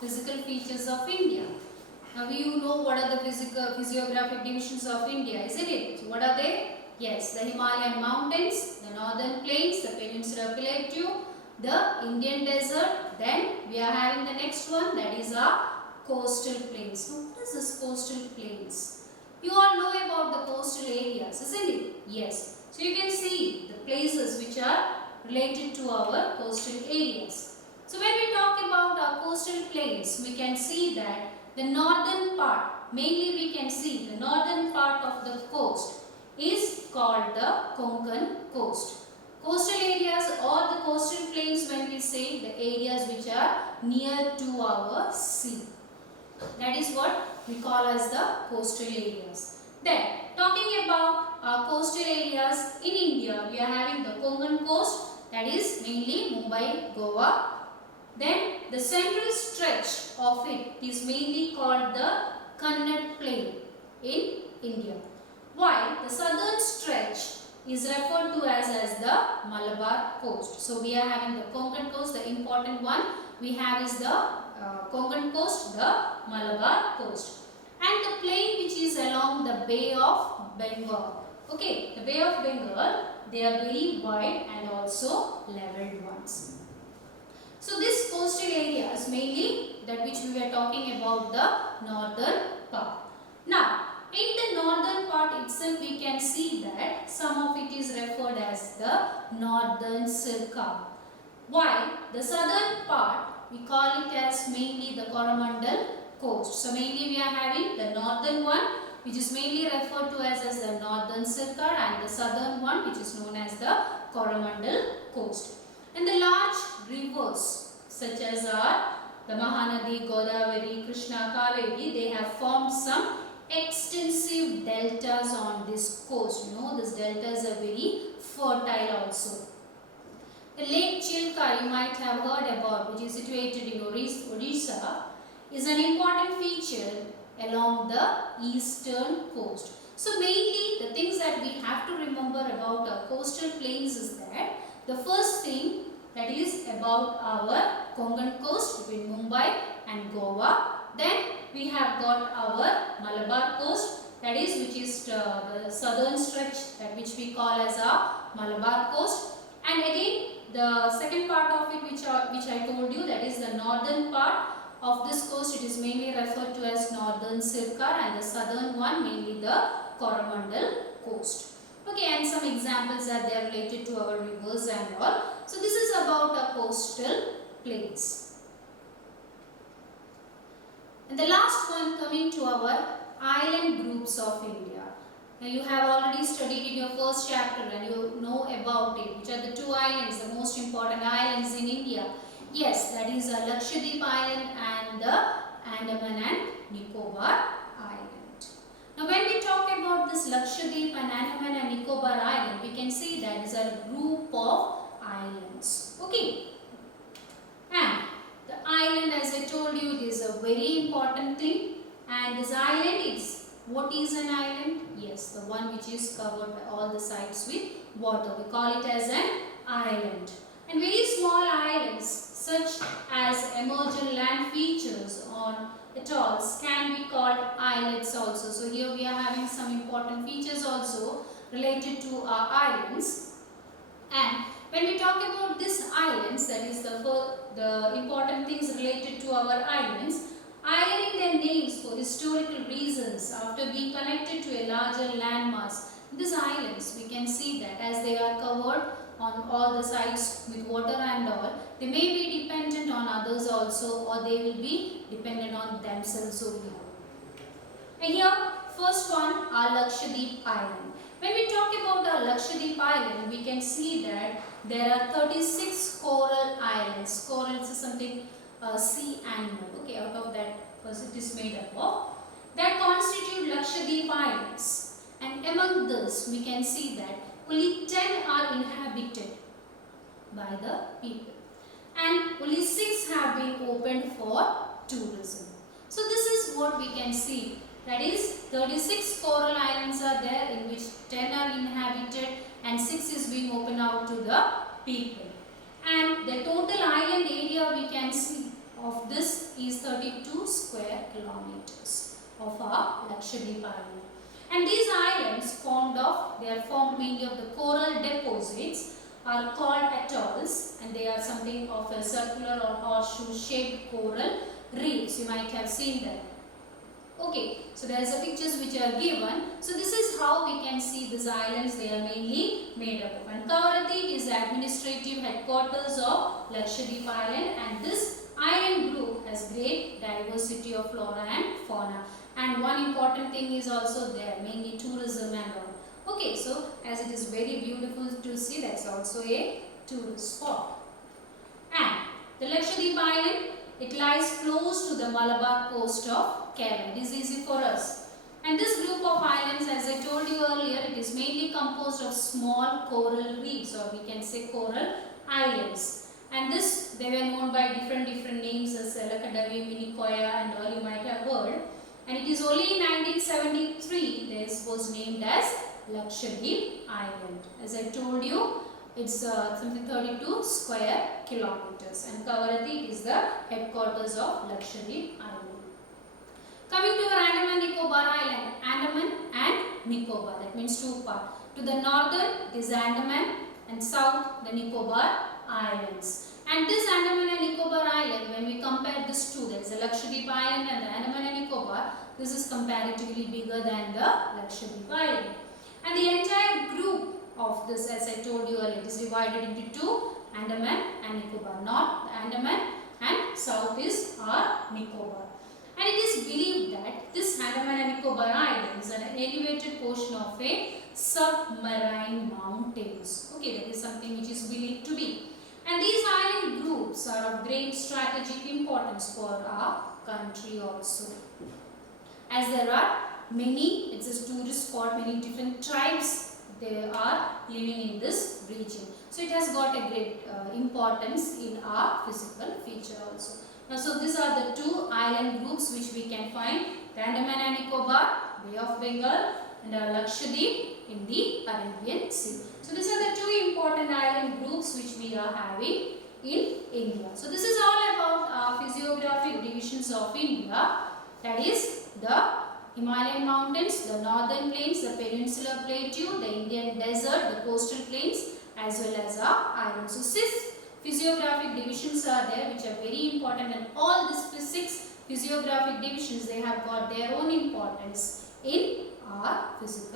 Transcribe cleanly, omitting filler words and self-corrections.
physical features of India. Now you know what are the physiographic divisions of India, isn't it? So what are they? Yes, the Himalayan mountains, the northern plains, the peninsula plateau, the Indian desert. Then we are having the next one, that is our coastal plains. Now what is this coastal plains? You all know about the coastal areas, isn't it? Yes. So you can see the places which are related to our coastal areas. So when we talk about our coastal plains, we can see that the northern part, mainly we can see the northern part of the coast is called the Konkan coast. Coastal areas or the coastal plains, when we say the areas which are near to our sea, that is what we call as the coastal areas. Then talking about our coastal areas in India, we are having the Konkan coast, that is mainly Mumbai, Goa. Then the central stretch of it is mainly called the Kannad plain in India, while the southern stretch is referred to as the Malabar coast. So we are having the Konkan coast, the important one we have is the Konkan coast, the Malabar coast, and the plain which is along the Bay of Bengal. Okay, the Bay of Bengal, they are very wide and also leveled ones. So this coastal areas mainly that which we were talking about the northern part. Now in the northern part itself we can see that some of it is referred as the northern circa, while the southern part we call it as mainly the Coromandel coast. So mainly we are having the northern one which is mainly referred to as the northern circa, and the southern one which is known as the Coromandel coast. And the large rivers such as are the Mahanadi, Godavari, Krishna, Kaveri, they have formed some extensive deltas on this coast. You know, these deltas are very fertile also. The Lake Chilka, you might have heard about, which is situated in Odisha, is an important feature along the eastern coast. So mainly the things that we have to remember about our coastal plains is that the first thing, that is about our Konkan coast between Mumbai and Goa. Then we have got our Malabar coast, that is which is the southern stretch, that which we call as our Malabar coast. And again the second part of it which I told you, that is the northern part of this coast, it is mainly referred to as northern circa, and the southern one mainly the Coromandel coast. Okay, and some examples are there related to our rivers and all. So this is about our coastal plains. And the last one, coming to our island groups of India. Now you have already studied in your first chapter and you know about it, which are the two islands, the most important islands in India. Yes, that is Lakshadweep Island and the Andaman and Nicobar Island. Now when we talk about this Lakshadweep and Andaman and Nicobar Island, we can see that is a group of islands. Okay. And the island, as I told you, it is a very important thing. And this island is, what is an island? Yes, the one which is covered by all the sides with water. We call it as an island. And very small islands such as emergent land features on atolls can be called islets also. So here we are having some important features also related to our islands. And when we talk about these islands, that is the important things related to our islands, ironing their names for historical reasons after being connected to a larger landmass. These islands, we can see that as they are covered on all the sides with water and all, they may be dependent on others also, or they will be dependent on themselves only. And here, first one, our Lakshadweep Island. When we talk about our Lakshadweep Island, we can see that there are 36 coral islands. Corals is something sea animal, okay, out of that because it is made up of, that constitute Lakshadweep Islands. And among this, we can see that only 10 are inhabited by the people, and only 6 have been opened for tourism. So this is what we can see, that is 36 coral islands are there in which 10 are inhabited and 6 is being opened out to the people. And the total island area we can see of this is square kilometers of our Lakshadweep island. And these islands they are formed mainly of the coral deposits are called atolls, and they are something of a circular or horseshoe shaped coral reefs. You might have seen them. Okay, so there is a pictures which are given. So this is how we can see these islands. They are mainly made up of. And Kavaratti is the administrative headquarters of Lakshadweep Island, and this island group has great diversity of flora and fauna. And one important thing is also there, mainly tourism and all. Okay, so as it is very beautiful to see, that's also a tourist spot. And the Lakshadweep Island, it lies close to the Malabar coast of Kerala. It is easy for us. And this group of islands, as I told you earlier, it is mainly composed of small coral reefs, or we can say coral islands. And this, they were known by different names as Lakshadweep, Minikoya and all you might have heard. And it is only in 1973 this was named as Lakshadweep Island. As I told you, it's something 32 square kilometers, and Kavaratti is the headquarters of Lakshadweep Island. Coming to our Andaman Nicobar Island, Andaman and Nicobar, that means two parts. To the northern it is Andaman, and south the Nicobar Islands. And this Andaman and Nicobar Island, when we compare this two, that is the Lakshadweep Island and the Andaman and Nicobar, this is comparatively bigger than the Lakshadweep Island. And the entire group of this, as I told you earlier, it is divided into two, Andaman and Nicobar. North Andaman and south is our Nicobar. And it is believed that this Andaman and Nicobar Islands are an elevated portion of a submarine mountains. Okay, that is something which is believed to be. And these island groups are of great strategic importance for our country also. As there are many, it's a tourist spot, many different tribes they are living in this region. So it has got a great importance in our physical feature also. Now, so these are the two island groups which we can find, the Andaman and Nicobar, Bay of Bengal, and Lakshadweep in the Arabian Sea. So these are the two important island groups which we are having in India. So this is all about our physiographic divisions of India, that is the Himalayan mountains, the northern plains, the peninsular plateau, the Indian desert, the coastal plains, as well as our islands. So 6 physiographic divisions are there which are very important, and all these 6 physiographic divisions, they have got their own importance in our physical